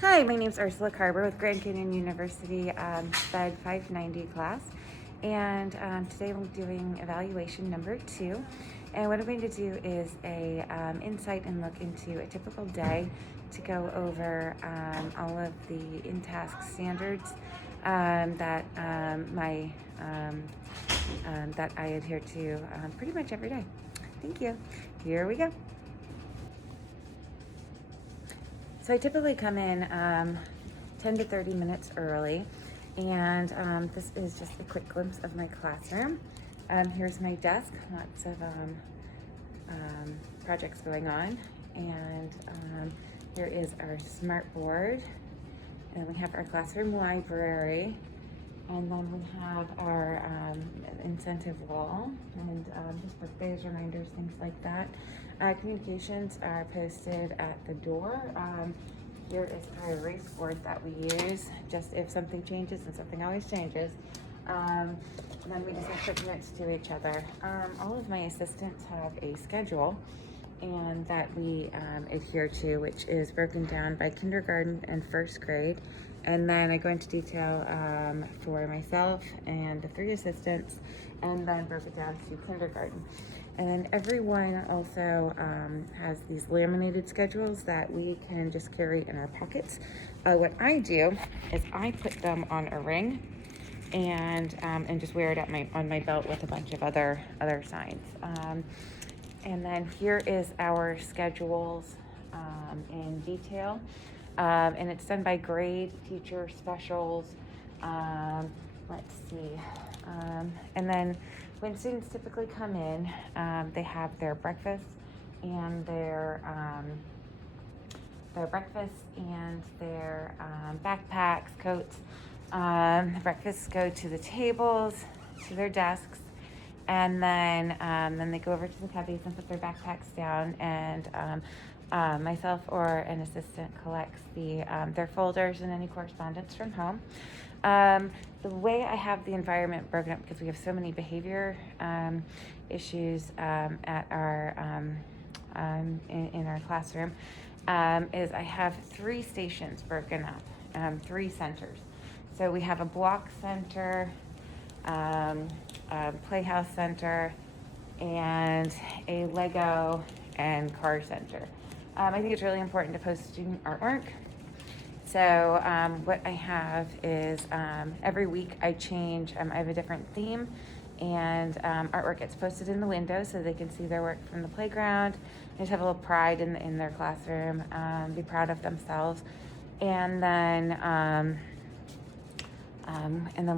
Hi, my name is Ursula Carver with Grand Canyon University Sped 590 class, and today we're doing evaluation number 2. And what I'm going to do is a insight and look into a typical day to go over all of the in-task standards that that I adhere to pretty much every day. Thank you. Here we go. So I typically come in 10 to 30 minutes early, and this is just a quick glimpse of my classroom. Here's my desk, lots of projects going on, and here is our smart board, and we have our classroom library, and then we have our incentive wall, and just birthdays, reminders, things like that. Communications are posted at the door. Here is our erase board that we use, just if something changes, and something always changes. Then we just have quick notes to each other. All of my assistants have a schedule and that we adhere to, which is broken down by kindergarten and first grade. And then I go into detail for myself and the 3 assistants, and then broke it down to kindergarten. And then everyone also has these laminated schedules that we can just carry in our pockets. What I do is I put them on a ring and just wear it at on my belt with a bunch of other signs. And then here is our schedules in detail. And it's done by grade, teacher, specials. Let's see. And then when students typically come in, they have their breakfast and their backpacks, coats. The breakfasts go to the tables, to their desks, and then they go over to the cubbies and put their backpacks down, and myself or an assistant collects their folders and any correspondence from home. The way I have the environment broken up, because we have so many behavior issues at our in our classroom, is I have 3 stations broken up, 3 centers. So we have a block center, a playhouse center, and a Lego and car center. I think it's really important to post student artwork. So what I have is every week I change, I have a different theme, and artwork gets posted in the window so they can see their work from the playground. They just have a little pride in their classroom, be proud of themselves. And then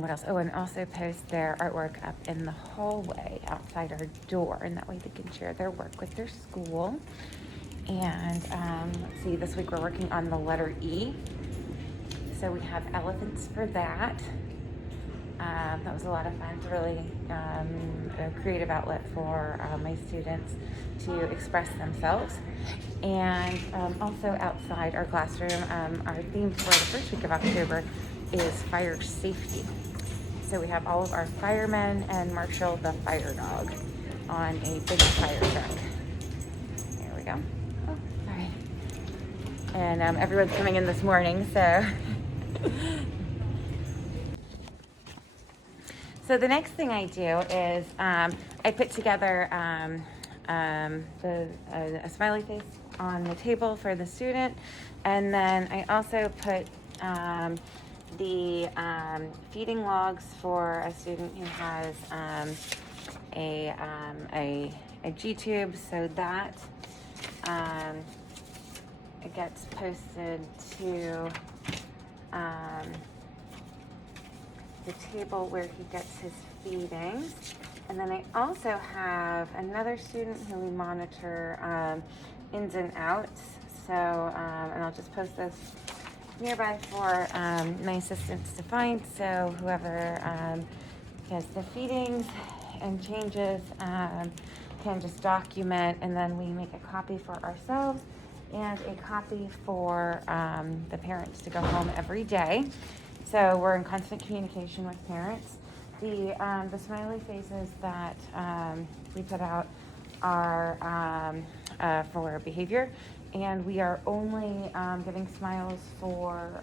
what else? Oh, and also post their artwork up in the hallway outside our door, and that way they can share their work with their school. And let's see, this week we're working on the letter E. So we have elephants for that. That was a lot of fun. It's really a creative outlet for my students to express themselves. And also outside our classroom, our theme for the first week of October is fire safety. So we have all of our firemen and Marshall the fire dog on a big fire truck. There we go. Oh, sorry. And everyone's coming in this morning, so. So the next thing I do is I put together a smiley face on the table for the student, and then I also put the feeding logs for a student who has a G-tube, so that it gets posted to the table where he gets his feedings. And then I also have another student who we monitor ins and outs. So, and I'll just post this nearby for my assistants to find. So whoever gets the feedings and changes can just document, and then we make a copy for ourselves and a copy for the parents to go home every day. So we're in constant communication with parents. The smiley faces that we put out are for behavior. and we are only giving smiles for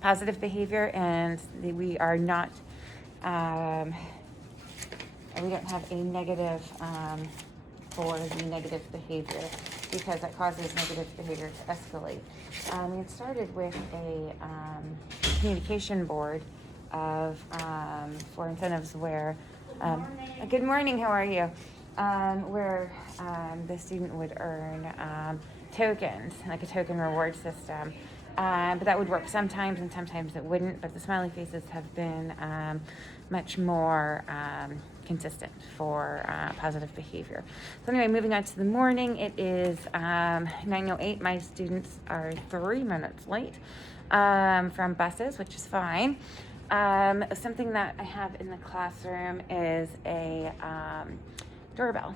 positive behavior, and we are not, we don't have a negative for the negative behavior, because that causes negative behavior to escalate. We had started with a communication board of for incentives where, good morning, how are you? Where the student would earn tokens, like a token reward system. But that would work sometimes, and sometimes it wouldn't. But the smiley faces have been much more consistent for positive behavior. So anyway, moving on to the morning, it is 9:08. My students are 3 minutes late from buses, which is fine. Something that I have in the classroom is a doorbell.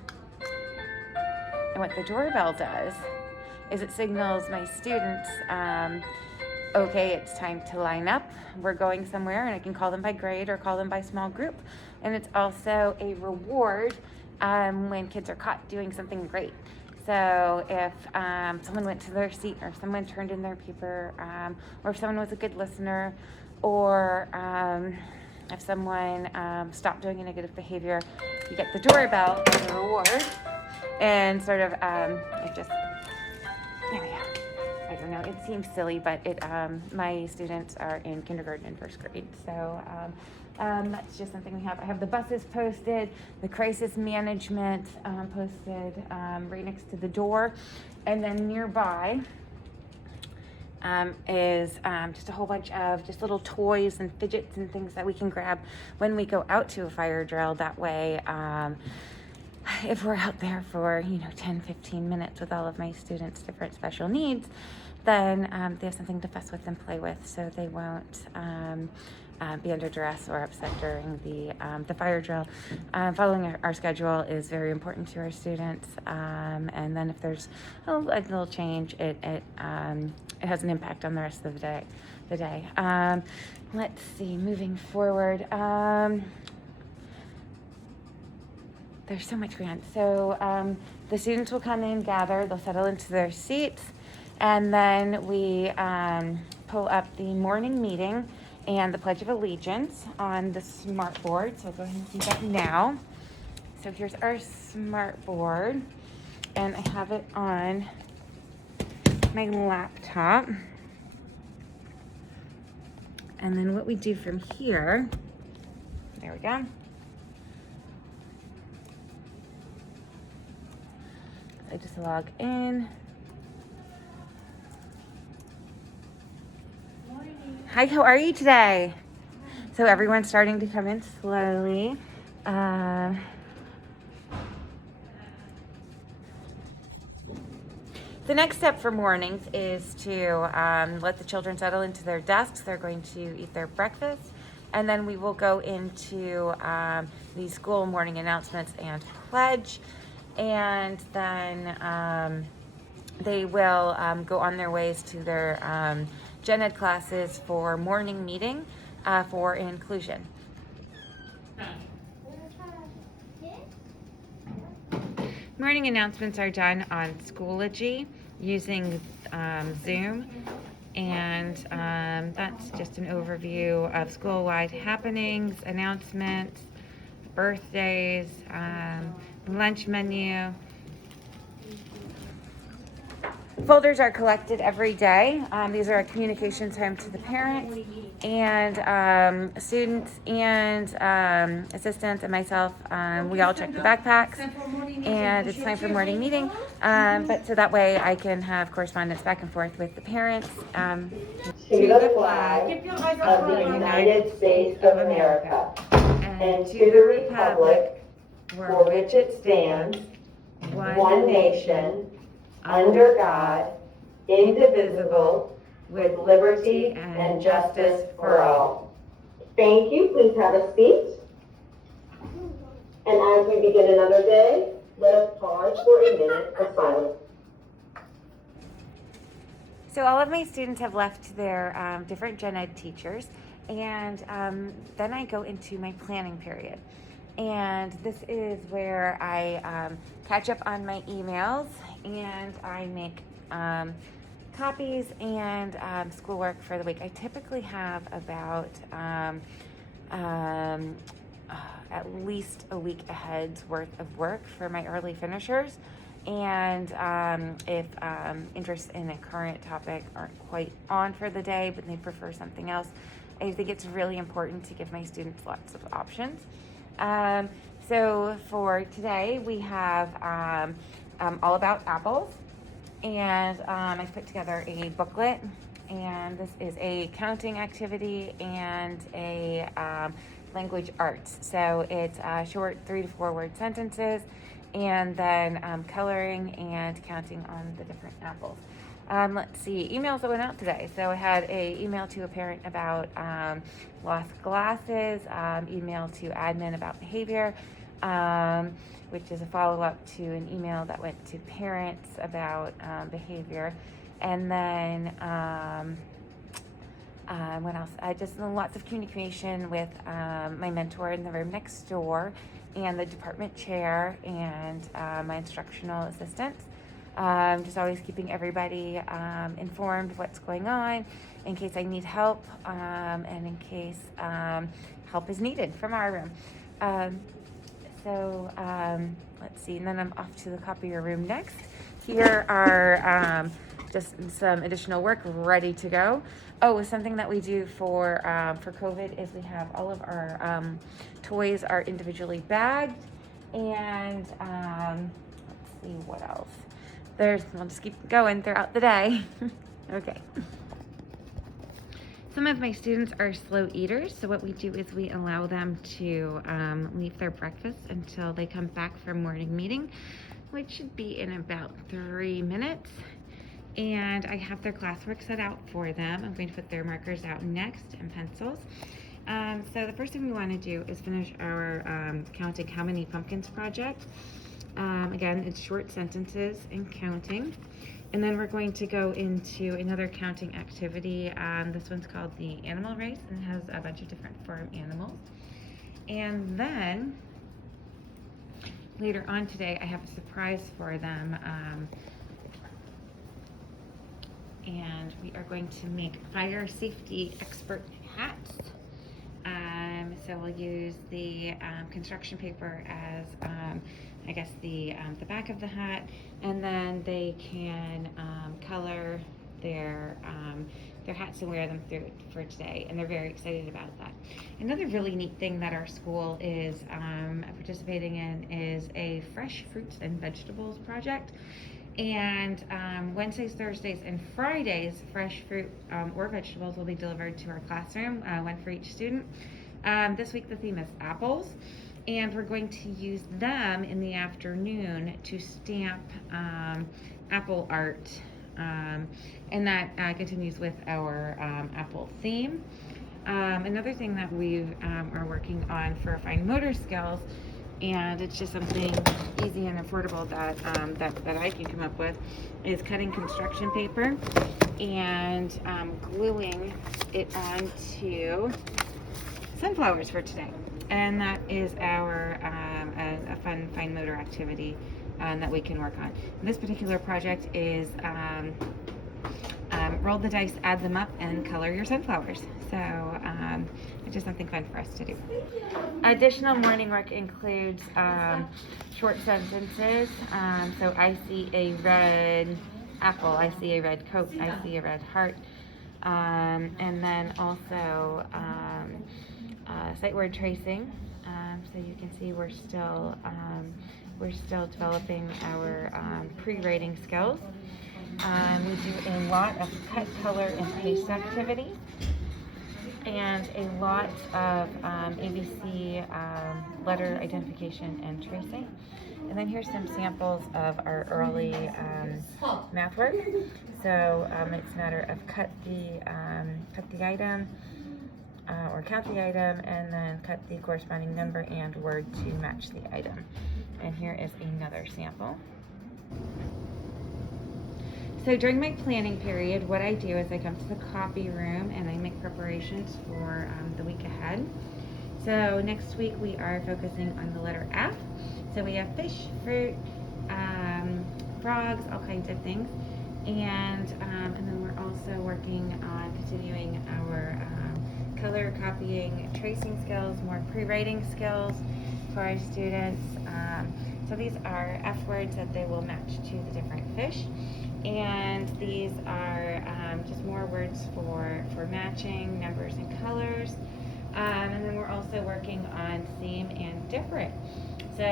And what the doorbell does is it signals my students, okay, it's time to line up. We're going somewhere, and I can call them by grade or call them by small group. And it's also a reward when kids are caught doing something great. So if someone went to their seat, or if someone turned in their paper, or if someone was a good listener, or if someone stopped doing a negative behavior, you get the doorbell as a reward. And sort of, it just, there we go. I don't know, it seems silly, but it my students are in kindergarten and first grade, so that's just something we have. I have the buses posted, the crisis management posted right next to the door, and then nearby is just a whole bunch of just little toys and fidgets and things that we can grab when we go out to a fire drill. That way, if we're out there for 10-15 minutes with all of my students' different special needs, then they have something to fuss with and play with, so they won't be under duress or upset during the fire drill. Following our schedule is very important to our students, and then if there's a little change, it has an impact on the rest of the day. Let's see, moving forward. There's so much going on. So the students will come in, gather, they'll settle into their seats, and then we pull up the morning meeting and the Pledge of Allegiance on the smart board. So I'll go ahead and do that now. So here's our smart board, and I have it on my laptop. And then what we do from here, there we go. I just log in. Morning. Hi, how are you today? So everyone's starting to come in slowly. The next step for mornings is to let the children settle into their desks. They're going to eat their breakfast, and then we will go into the school morning announcements and pledge. And then they will go on their ways to their gen ed classes for morning meeting for inclusion. Morning announcements are done on Schoology using Zoom, and that's just an overview of school-wide happenings, announcements, birthdays, lunch menu. Folders are collected every day. These are a communication time to the parents and students and assistants and myself. We all check the backpacks, and it's time for morning meeting. But so that way I can have correspondence back and forth with the parents. To the flag of the United States of America and to the republic for which it stands, one nation, under God, indivisible, with liberty and justice for all. Thank you. Please have a seat. And as we begin another day, let us pause for a minute of silence. So all of my students have left their different gen ed teachers, and then I go into my planning period. And this is where I catch up on my emails and I make copies and schoolwork for the week. I typically have about at least a week ahead's worth of work for my early finishers. And if interests in a current topic aren't quite on for the day, but they prefer something else, I think it's really important to give my students lots of options. So for today, we have all about apples. And I put together a booklet, and this is a counting activity and a language arts. So it's short 3 to 4 word sentences, and then coloring and counting on the different apples. Let's see, emails that went out today. So I had an email to a parent about lost glasses, email to admin about behavior, which is a follow-up to an email that went to parents about behavior. And then what else? Just lots of communication with my mentor in the room next door, and the department chair, and my instructional assistants. Just always keeping everybody informed of what's going on in case I need help, and in case help is needed from our room. So let's see, and then I'm off to the copier room next. Here are just some additional work ready to go. Oh, something that we do for COVID is we have all of our toys are individually bagged, and let's see what else. I'll just keep going throughout the day. Okay. Some of my students are slow eaters, so what we do is we allow them to leave their breakfast until they come back from morning meeting, which should be in about 3 minutes. And I have their classwork set out for them. I'm going to put their markers out next and pencils. So the first thing we want to do is finish our counting how many pumpkins project. Again, it's short sentences and counting. And then we're going to go into another counting activity. This one's called the animal race, and it has a bunch of different farm animals. And then later on today, I have a surprise for them. And we are going to make fire safety expert hats. So we'll use the construction paper as I guess the back of the hat, and then they can color their hats and wear them through for today, and they're very excited about that. Another really neat thing that our school is participating in is a fresh fruits and vegetables project. And Wednesdays, Thursdays, and Fridays, fresh fruit or vegetables will be delivered to our classroom, one for each student. This week the theme is apples, and we're going to use them in the afternoon to stamp apple art, and that continues with our apple theme. Another thing that we are working on for fine motor skills, and it's just something easy and affordable that that I can come up with, is cutting construction paper and gluing it onto sunflowers for today. And that is our a fun fine motor activity that we can work on. This particular project is roll the dice, add them up, and color your sunflowers. So it's just something fun for us to do. Additional morning work includes short sentences. So I see a red apple, I see a red coat, I see a red heart. And then also sight word tracing. So you can see we're still developing our pre-writing skills. We do a lot of cut, color, and paste activity, and a lot of ABC letter identification and tracing. And then here's some samples of our early math work. So it's a matter of cut the item, or count the item, and then cut the corresponding number and word to match the item. And here is another sample. So during my planning period, what I do is I come to the copy room and I make preparations for the week ahead. So next week we are focusing on the letter F. So we have fish, fruit, frogs, all kinds of things. And then we're also working on continuing our color copying, tracing skills, more pre-writing skills for our students. So these are F words that they will match to the different fish. And these are just more words for matching numbers and colors. And then we're also working on theme and different. So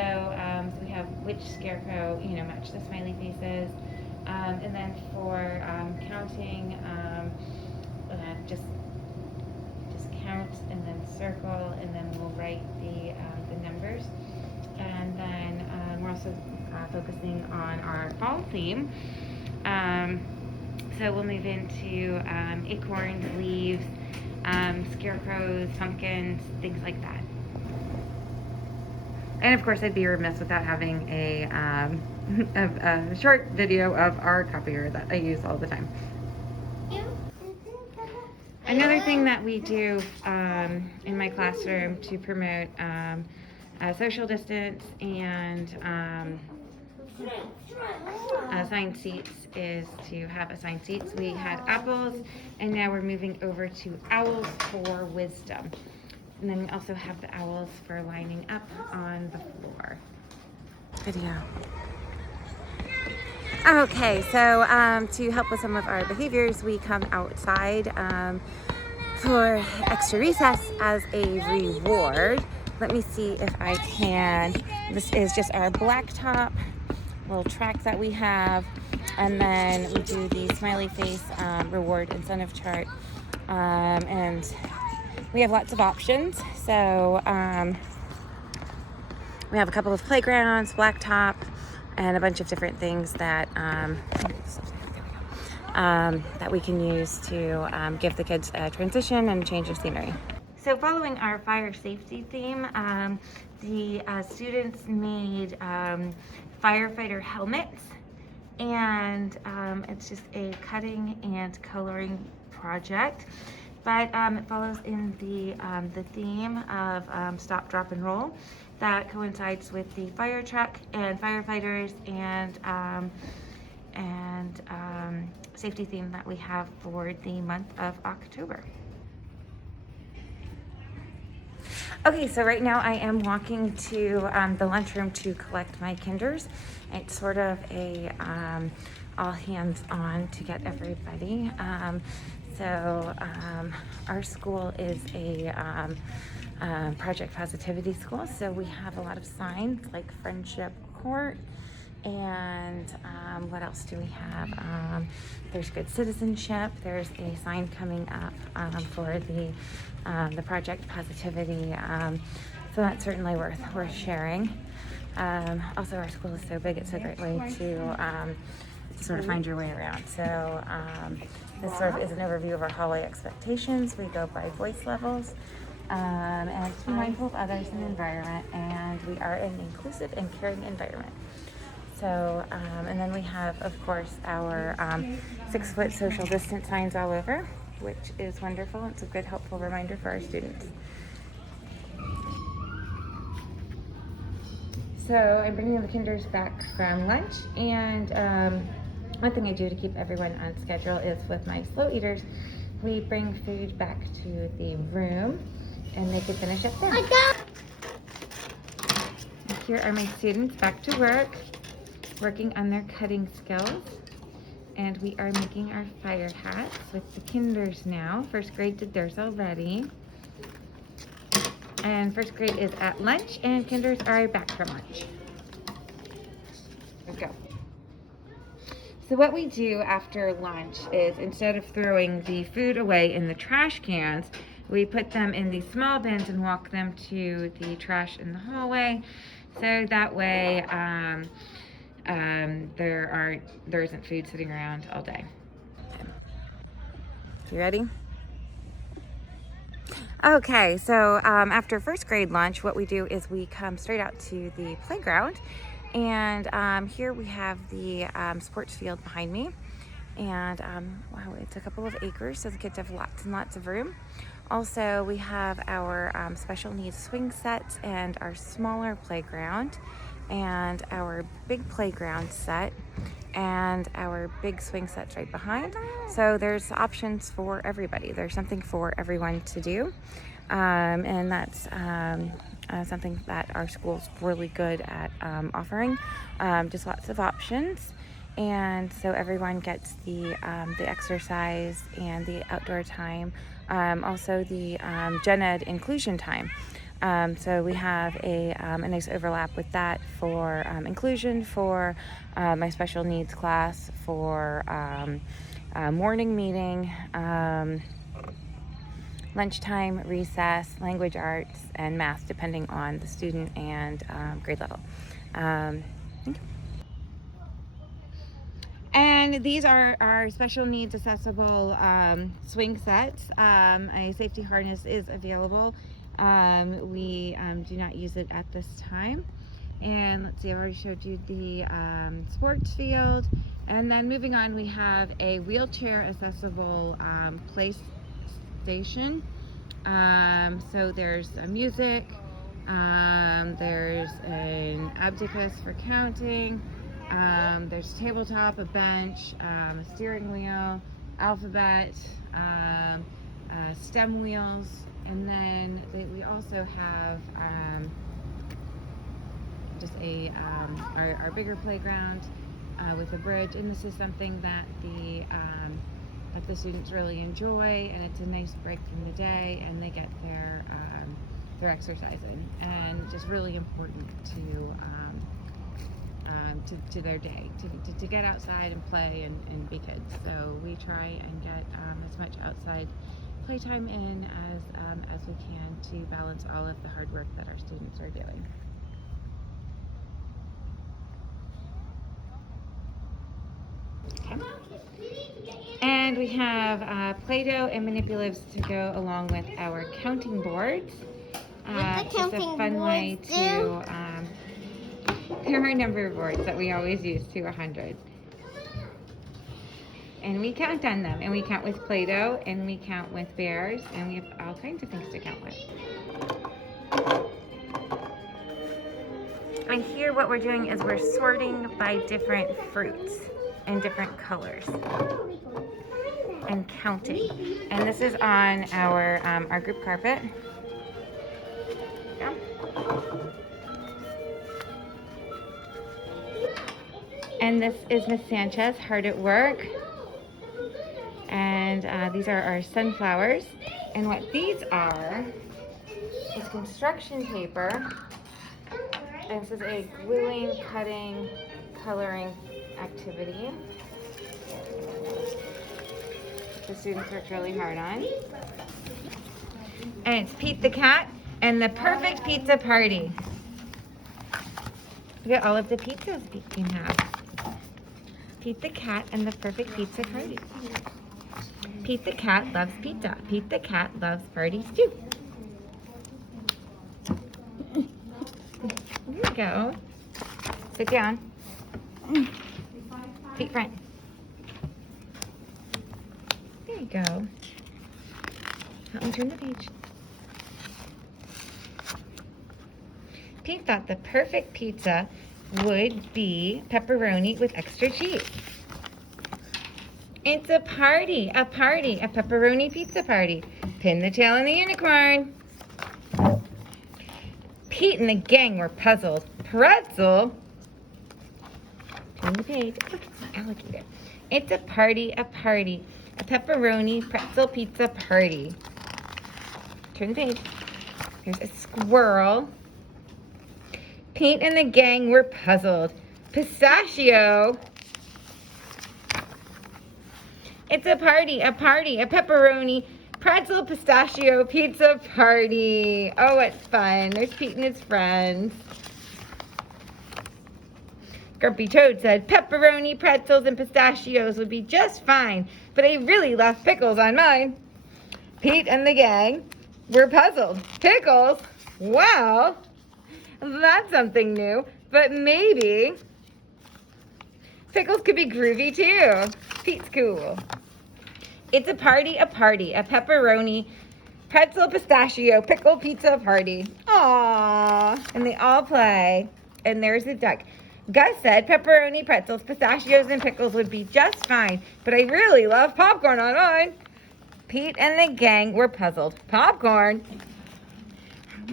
we have which scarecrow, match the smiley faces. And then for counting, just count and then circle, and then we'll write the numbers. And then we're also focusing on our fall theme. So we'll move into acorns, leaves, scarecrows, pumpkins, things like that. And of course, I'd be remiss without having a short video of our copier that I use all the time. Another thing that we do in my classroom to promote social distance and assigned seats is to have assigned seats. We had apples, and now we're moving over to owls for wisdom. And then we also have the owls for lining up on the floor. Video. Okay, so to help with some of our behaviors, we come outside for extra recess as a reward. Let me see if I can. This is just our blacktop little track that we have, and then we do the smiley face reward incentive chart, and we have lots of options. So we have a couple of playgrounds, blacktop, and a bunch of different things that that we can use to give the kids a transition and change of scenery. So following our fire safety theme, the students made firefighter helmets, and it's just a cutting and coloring project, but it follows in the theme of stop, drop, and roll that coincides with the fire truck and firefighters and safety theme that we have for the month of October. Okay, so right now I am walking to the lunchroom to collect my kinders. It's sort of a all hands on to get everybody. Our school is a project positivity school, so we have a lot of signs like Friendship Court, and what else do we have? There's good citizenship. There's a sign coming up for the project positivity, so that's certainly worth sharing. Also, our school is so big; it's a great way to sort of find your way around. So this sort of is an overview of our hallway expectations. We go by voice levels, and to be mindful of others and the environment, and we are an inclusive and caring environment. So, and then we have, of course, our 6-foot social distance signs all over, which is wonderful. It's a good, helpful reminder for our students. So I'm bringing the kinders back from lunch, and one thing I do to keep everyone on schedule is with my slow eaters, we bring food back to the room, and they can finish up there. Here are my students back to work, working on their cutting skills, and we are making our fire hats with the kinders now. First grade did theirs already, and first grade is at lunch, and kinders are back from lunch. Let's go. So what we do after lunch is, instead of throwing the food away in the trash cans, we put them in these small bins and walk them to the trash in the hallway, so that way there isn't food sitting around all day. You ready? Okay, so after first grade lunch, what we do is we come straight out to the playground, and here we have the sports field behind me, and wow, it's a couple of acres, so the kids have lots and lots of room. Also, we have our special needs swing sets and our smaller playground, and our big playground set and our big swing sets right behind. So there's options for everybody. There's something for everyone to do. And that's something that our school's really good at offering. Just lots of options. And so everyone gets the exercise and the outdoor time. Also the gen ed inclusion time. So we have a nice overlap with that for inclusion, for my special needs class, for morning meeting, lunchtime, recess, language arts, and math, depending on the student and grade level. Thank you. And these are our special needs accessible swing sets. A safety harness is available. We do not use it at this time. And let's see, I've already showed you the sports field. And then moving on, we have a wheelchair accessible play station. So there's music, there's an abacus for counting, there's a tabletop, a bench, a steering wheel, alphabet, STEM wheels, and then we also have just our bigger playground with a bridge, and this is something that the students really enjoy, and it's a nice break from the day, and they get their exercising, and just really important to their day to get outside and play and be kids. So we try and get as much outside playtime in as we can to balance all of the hard work that our students are doing. Okay. And we have Play-Doh and manipulatives to go along with our counting boards. It's a fun way to, there are a number of boards that we always use to 100. And we count on them, and we count with Play-Doh, and we count with bears, and we have all kinds of things to count with. And here what we're doing is we're sorting by different fruits and different colors and counting. And this is on our group carpet. Yeah. And this is Miss Sanchez, hard at work. And these are our sunflowers. And what these are is construction paper. And this is a gluing, cutting, coloring activity. The students worked really hard on. And it's Pete the cat and the perfect pizza party. Look at all of the pizzas Pete can have. Pete the cat and the perfect pizza party. Pete the cat loves pizza. Pete the cat loves parties too. There you go. Sit down. Feet front. There you go. Help me turn the page. Pete thought the perfect pizza would be pepperoni with extra cheese. It's a party, a pepperoni pizza party. Pin the tail on the unicorn. Pete and the gang were puzzled. Pretzel? Turn the page. Look, it's an alligator. It's a party, a pepperoni pretzel pizza party. Turn the page. There's a squirrel. Pete and the gang were puzzled. Pistachio? It's a party, a pepperoni pretzel pistachio pizza party. Oh, it's fun. There's Pete and his friends. Grumpy Toad said, pepperoni, pretzels, and pistachios would be just fine, but I really left pickles on mine. Pete and the gang were puzzled. Pickles? Well, that's something new, but maybe pickles could be groovy too. Pete's cool. It's a party, a pepperoni, pretzel, pistachio, pickle pizza party. Aww. And they all play And there's the duck. Gus said pepperoni, pretzels, pistachios, and pickles would be just fine, but I really love popcorn on mine. Pete and the gang were puzzled. Popcorn?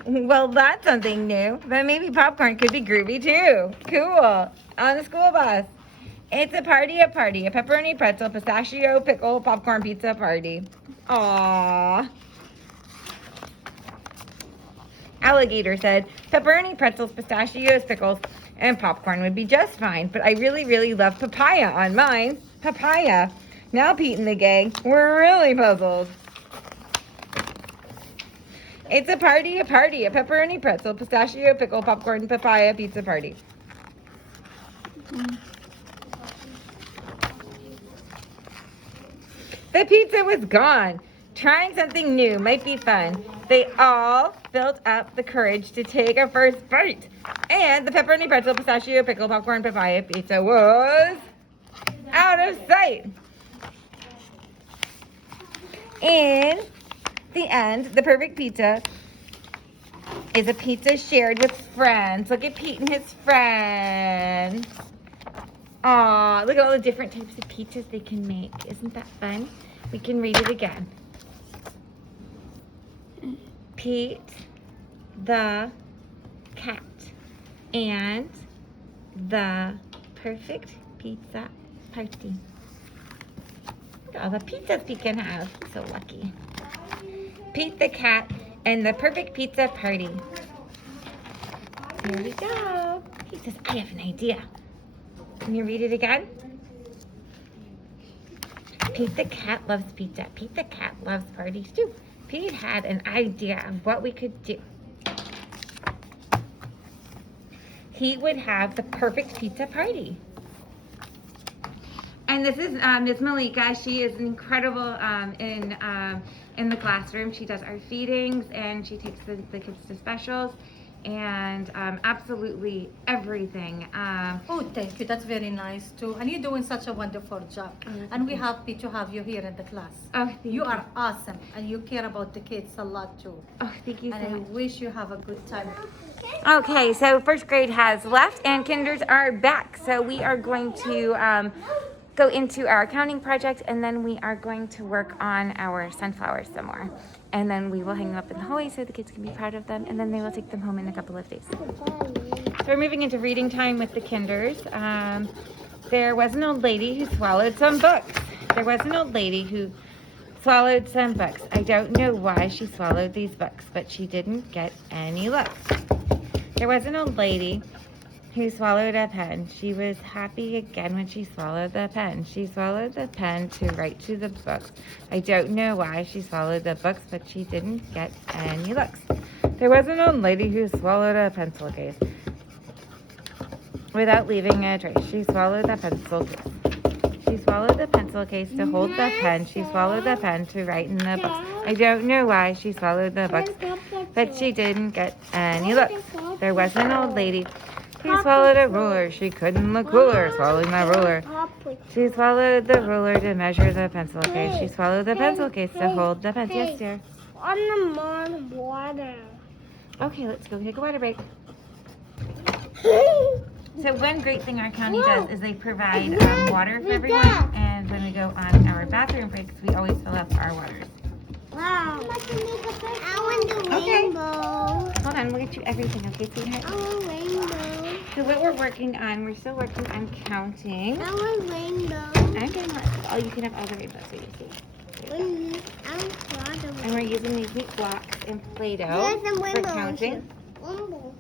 Well, that's something new, but maybe popcorn could be groovy too. Cool. On the school bus. It's a party, a pepperoni, pretzel, pistachio, pickle, popcorn, pizza party. Aww. Alligator said, pepperoni, pretzels, pistachios, pickles, and popcorn would be just fine, but I really, really love papaya on mine. Papaya. Now Pete and the gang were really puzzled. It's a party, a pepperoni, pretzel, pistachio, pickle, popcorn, papaya, pizza party. The pizza was gone. Trying something new might be fun. They all built up the courage to take a first bite. And the pepperoni, pretzel, pistachio, pickle, popcorn, papaya, pizza was out of sight. In the end, the perfect pizza is a pizza shared with friends. Look at Pete and his friends. Aw, look at all the different types of pizzas they can make. Isn't that fun? We can read it again. Pete, the cat, and the perfect pizza party. Look at all the pizzas we can have. So lucky. Pete the cat and the perfect pizza party. Here we go. He says, I have an idea. Can you read it again? Pete the cat loves pizza. Pete the cat loves parties too. Pete had an idea of what we could do. He would have the perfect pizza party. And this is Ms. Malika. She is incredible in the classroom. She does our feedings and she takes the kids to specials and absolutely everything. Oh, thank you. That's very nice too. And you're doing such a wonderful job. And we're happy to have you here in the class. Oh, thank you. You are awesome and you care about the kids a lot too. Oh, thank you so And I much. wish you have a good time. Okay, so first grade has left and kinders are back. So we are going to go into our accounting project and then we are going to work on our sunflowers some more. And then we will hang them up in the hallway so the kids can be proud of them and then they will take them home in a couple of days. So we're moving into reading time with the kinders. There was an old lady who swallowed some books. There was an old lady who swallowed some books. I don't know why she swallowed these books, but she didn't get any looks. There was an old lady who swallowed a pen. She was happy again when she swallowed the pen. She swallowed the pen to write to the book. I don't know why she swallowed the books, but she didn't get any looks. There was an old lady who swallowed a pencil case without leaving a trace. She swallowed the pencil case. She swallowed the pencil case to hold the pen. She swallowed the pen to write in the books. I don't know why she swallowed the books, but she didn't get any looks. There was an old lady who swallowed a ruler. She couldn't look cooler swallowing the ruler. She swallowed the ruler to measure the pencil case. She swallowed the pencil case to hold the pen. Yes, dear. On the water. Okay, let's go take a water break. So one great thing our county does is they provide water for everyone. And when we go on our bathroom breaks, we always fill up our waters. Wow. I want the Okay. rainbow. Hold on, we'll get you everything, okay, sweetheart? I want rainbow. So what we're working on, we're still working on counting. I want rainbow. I'm getting lots. You can have all the rainbows, so you see. I want water. And we're using these neat blocks and Play-Doh There's some for rainbows. counting. Rainbow.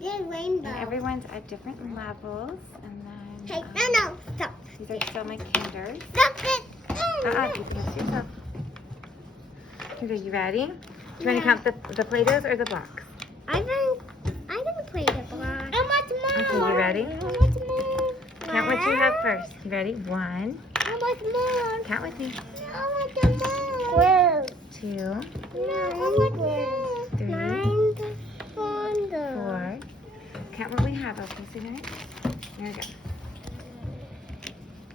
There's rainbow. And everyone's at different levels. And Hey, then no, stop. these are still my kinders. Stop it. You can see yourself. Are you ready? Do you want to count the Play-Dohs or the blocks? I didn't play the block. I want Okay, more. you ready? I want more. Count what you have first. You ready? 1. I want more. Count with me. I want more. Where? 2, No, I want more. 3, 9, 4. Count what we have, okay, sweetheart? Here we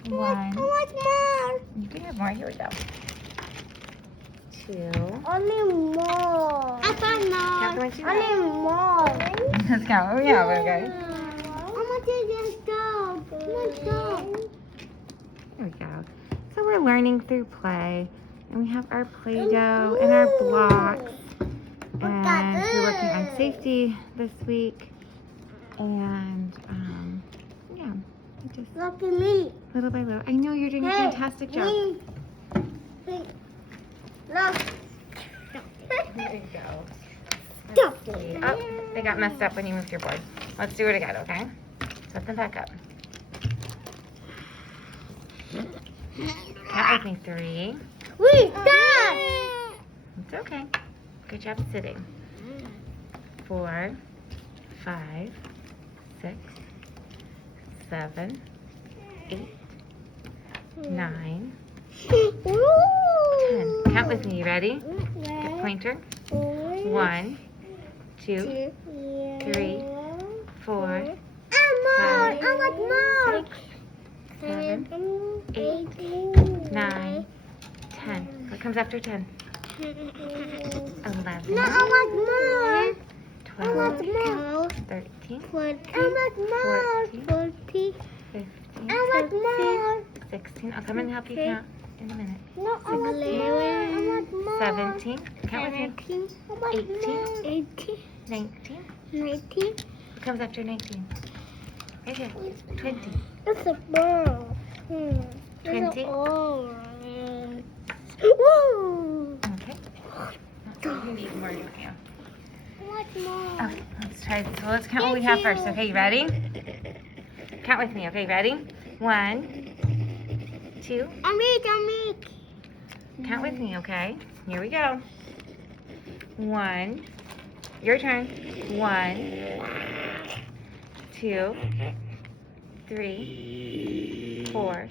go. 1. I want more. You can have more. Here we go. 2. Only more. I want more. Count the ones you Only more. Let's count what we have, okay? There we go. So we're learning through play. And we have our Play-Doh and our blocks. And we're working on safety this week. And yeah, we just Look at me. little by little. I know you're doing a fantastic job. Look. There you go. Stop. See. Oh, they got messed up when you moved your board. Let's do it again, okay? Set them back up. Count with me. 3. Wait, stop. It's okay. Good job sitting. 4, 5, 6, 7, 8, 9, 10. Count with me. You ready? Good pointer. 1, 2, 3, 4, 5, 7, 8, 9, 10. What comes after 10? 11, No, I want more. 12, more. 13, 14. I want more. 15, I want more. 16. I'll come and help you count in a minute. No, I want more. I want more. 17. Count with me. 18, 18. 19. 19. What comes after 19? Right here. 20. It's a ball. 20. Woo! Okay. You need more, don't you? I want more. Okay, let's try this. So let's count what we have first. Okay, you ready? Count with me. Okay, ready? 1, 2. Amik. Count with me, okay? Here we go. 1. Your turn. 1, 2, 3, 4,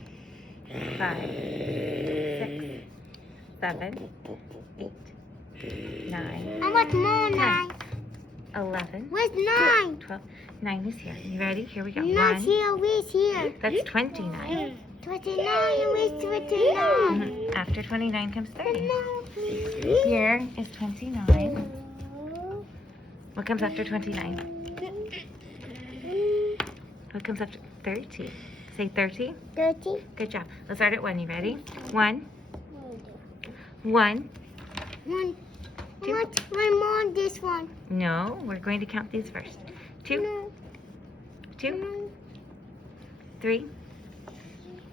5, 6, 7, 8, 9, I want more 9. 11, Where's 9? 12. 9 is here. You ready? Here we go. Not 1. here, where's here? That's 29. 29, where's 29? After 29 comes 30. Please. Here is 29. What comes after 29? What comes after 30? Say 30. 30. Good job. Let's start at 1. You ready? 1. 1. 1. Two. One more on this one. No, we're going to count these first. 2, No. 2, 3,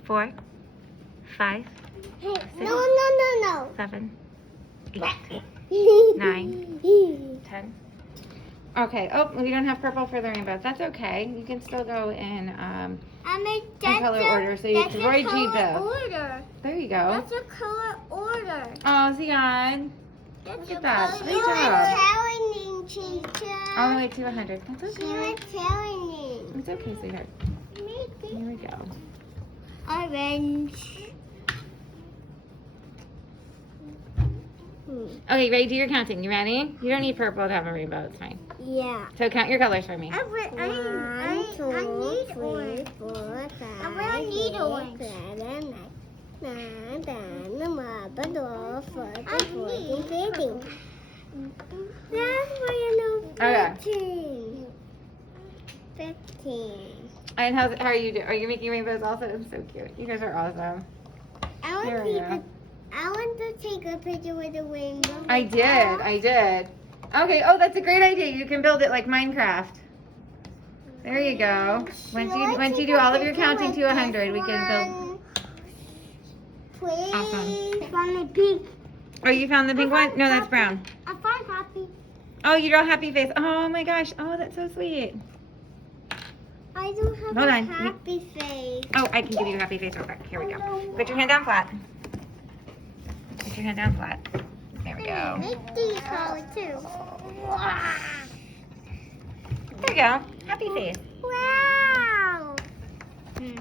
4, 5, Hey, no. 7, 8, 9. 9, 10. Okay. Oh, we don't have purple for the rainbows. That's okay. You can still go in color order. So you avoid Jesus. Order. There you go. That's a color order. Oh, Zion. That's Look at that. color Great job. Teacher. All the way to 100. That's She okay. was telling me. It's okay, sweetheart. Here we go. Orange. Okay, ready? Do your counting. You ready? You don't need purple to have a rainbow. It's fine. Yeah. So count your colors for me. I need orange. I need orange. 15. That's why I know 15. 15. And how are you doing? Are you making rainbows also? It's so cute. You guys are awesome. There we go. I want to take a picture with the rainbow. I did. Okay, oh, that's a great idea. You can build it like Minecraft. There you go. Once you do all of your counting to 100, we can build. Please. Awesome. Find the pink. Oh, you found the pink one? No, that's brown. I found happy. Oh, you draw happy face. Oh my gosh. Oh, that's so sweet. I don't have Hold a on. happy face. Oh, I can give you a happy face real quick. Here we go. Put your hand down flat. Put your hand down flat. There we go. Make these color too. There you go. Happy face. Wow.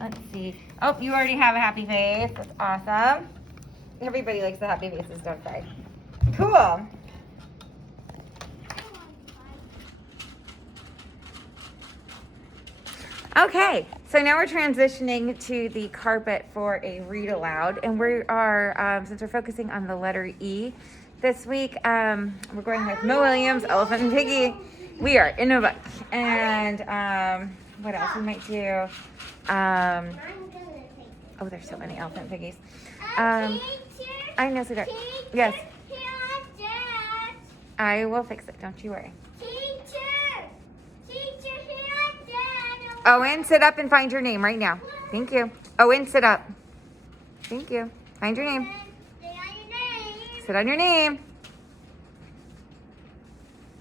Let's see. Oh, you already have a happy face. That's awesome. Everybody likes the happy faces, don't they? Cool. Okay, so now we're transitioning to the carpet for a read aloud, and we are, since we're focusing on the letter E this week, we're going with Mo Williams, Elephant and Piggy. We are in a book, and what else we might do? I'm gonna take Oh, there's so many elephant piggies. Teacher, I know, sweetheart. teacher, Yes, here are Dad. I will fix it. Don't you worry. Teacher, teacher, here are Dad. Owen, sit up and find your name right now. Thank you. Owen, sit up. Thank you. Find your name. Say out your name. Sit on your name.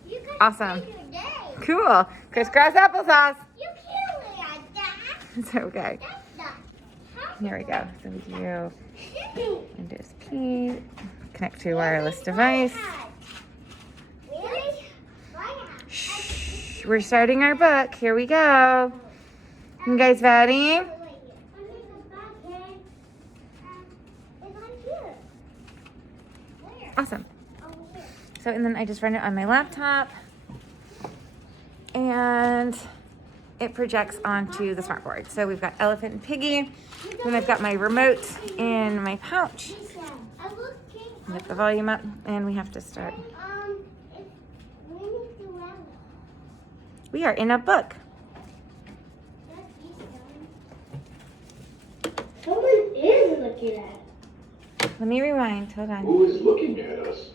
You can Awesome. say your name. Cool. Crisscross applesauce. You can't wear that. It's okay. That's not. Here we go. So we do Really? Windows P. Connect to wireless device. Really? Why not? Shh. We're starting our book. Here we go. You guys ready? Awesome. So, and then I just run it on my laptop. And it projects onto the smartboard. So we've got Elephant and Piggy. Then I've got my remote in my pouch. Get the volume up, and we have to start. We are in a book. Someone is looking at. Let me rewind. Hold on. Who is looking at us?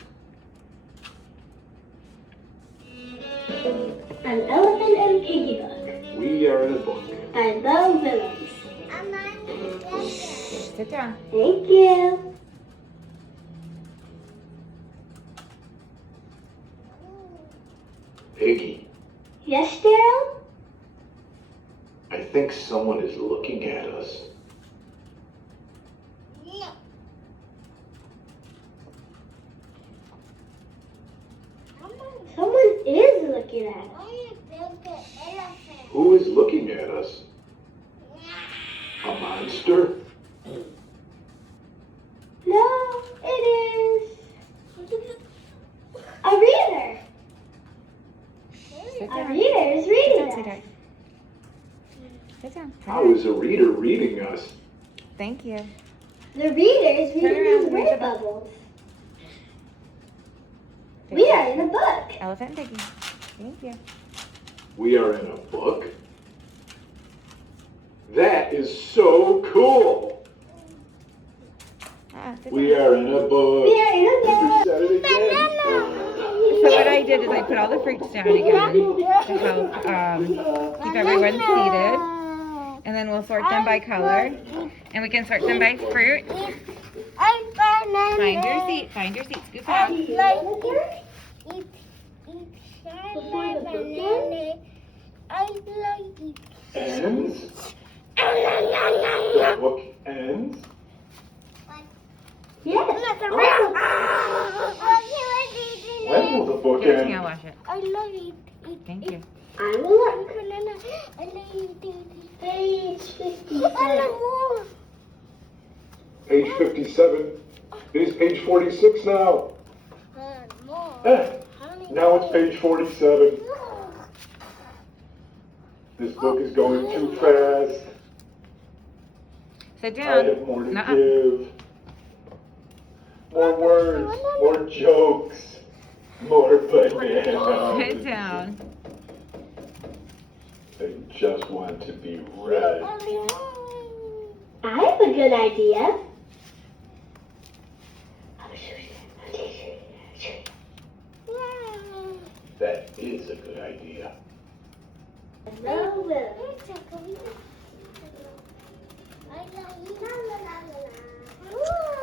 An elephant and piggy book. We are in a book. By Bo Willems. Sit down. Thank you. Piggy, Yes, Daryl? I think someone is looking at us. No. Someone is looking at us. Who is looking at us? A monster? No, it is a reader. Sit A down. reader is Sit reading down, us. sweetheart. Sit down. How is a reader reading us? Thank you. The reader is Turn reading around these and read word the book. bubbles. We are in a book. Elephant and Piggy. Thank you. We are in a book? That is so cool! Sit We down. are in a book. We are in a You book. said it again. So what I did is I put all the fruits down again to help keep everyone seated. And then we'll sort them by color. And we can sort them by fruit. Find your seat. Find your seat. Scoop out. Ends? The book ends? Yes. When will the book Give it to me. I'll end? wash it. I love it. Thank you. I will look. I love it. Page 57. Page 57. It is page 46 now. Now it's page 47. This book is going too fast. Sit I down. have more to Nuh-uh. give. More words, more jokes, more bananas. Sit down. They just want to be read. I have a good idea. That is a good idea.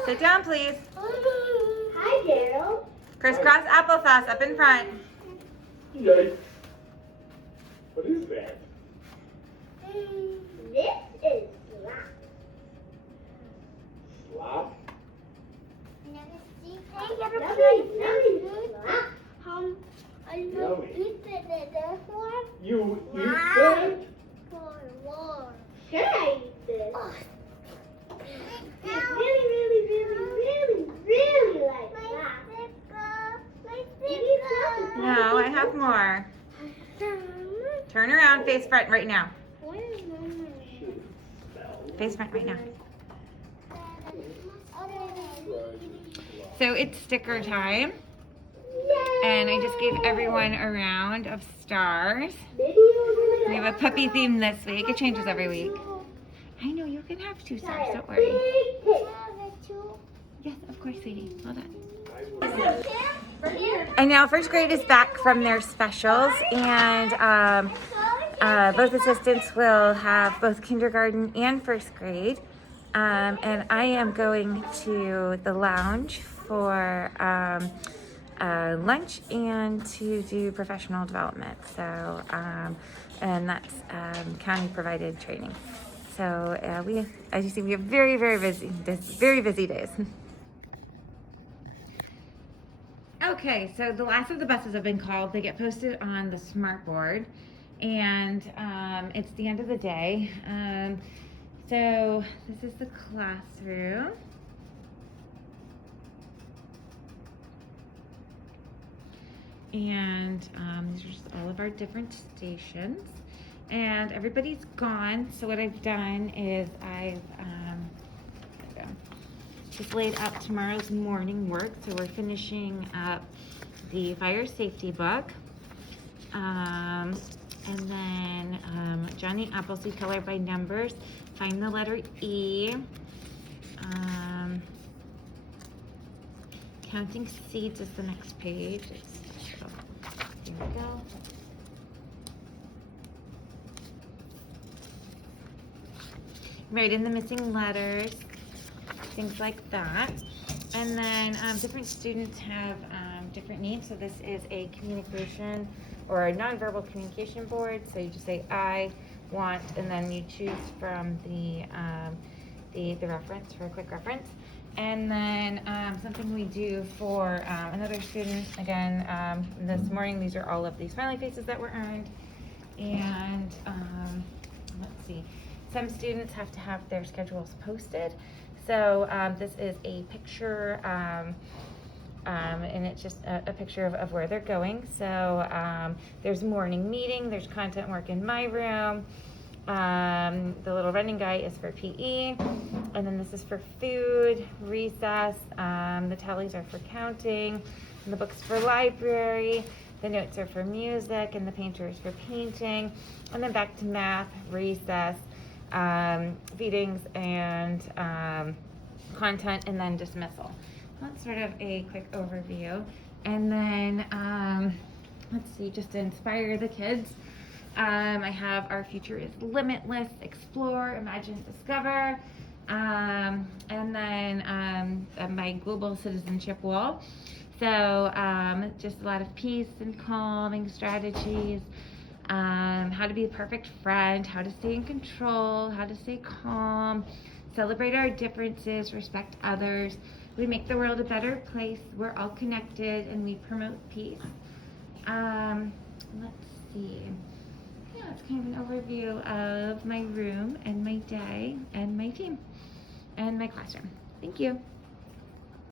Sit down, please. Hi, Daryl. Crisscross applesauce up in front. Yikes. What is that? This is Slop? Yummy. You eat that? Should I eat this? It's really like that. No, I have more. Turn around, face front right now. Face front right now. So it's sticker time. And I just gave everyone a round of stars. We have a puppy theme this week. It changes every week. I know, you can have 2 stars, don't worry. Yes, of course, sweetie. Hold on. And now first grade is back from their specials, and both assistants will have both kindergarten and first grade. And I am going to the lounge for lunch and to do professional development. So, and that's county provided training. So we, as you see, we have very busy days. Okay, so the last of the buses have been called. They get posted on the smart board, and it's the end of the day. So this is the classroom. And these are just all of our different stations. And everybody's gone, so what I've done is I've just laid out tomorrow's morning work. So we're finishing up the fire safety book. And then Johnny Appleseed color by numbers. Find the letter E. Counting seeds is the next page. Here we go. Write in the missing letters, things like that. And then different students have different needs. So this is a communication or a nonverbal communication board. So you just say I want, and then you choose from the reference for a quick reference. And then something we do for another student, again, this morning, these are all of these smiley faces that were earned. And let's see, some students have to have their schedules posted. So this is a picture, and it's just a picture of where they're going. So there's morning meeting, there's content work in my room. The little running guy is for PE, and then this is for food, recess, the tallies are for counting, and the books for library, the notes are for music, and the painter is for painting, and then back to math, recess, feedings, and content, and then dismissal. That's sort of a quick overview. And then, let's see, just to inspire the kids, I have our future is limitless, explore, imagine, discover, and then my global citizenship wall. So just a lot of peace and calming strategies, how to be the perfect friend, how to stay in control, how to stay calm, celebrate our differences, respect others. We make the world a better place. We're all connected, and we promote peace. Let's see. Yeah, it's kind of an overview of my room and my day and my team and my classroom. Thank you.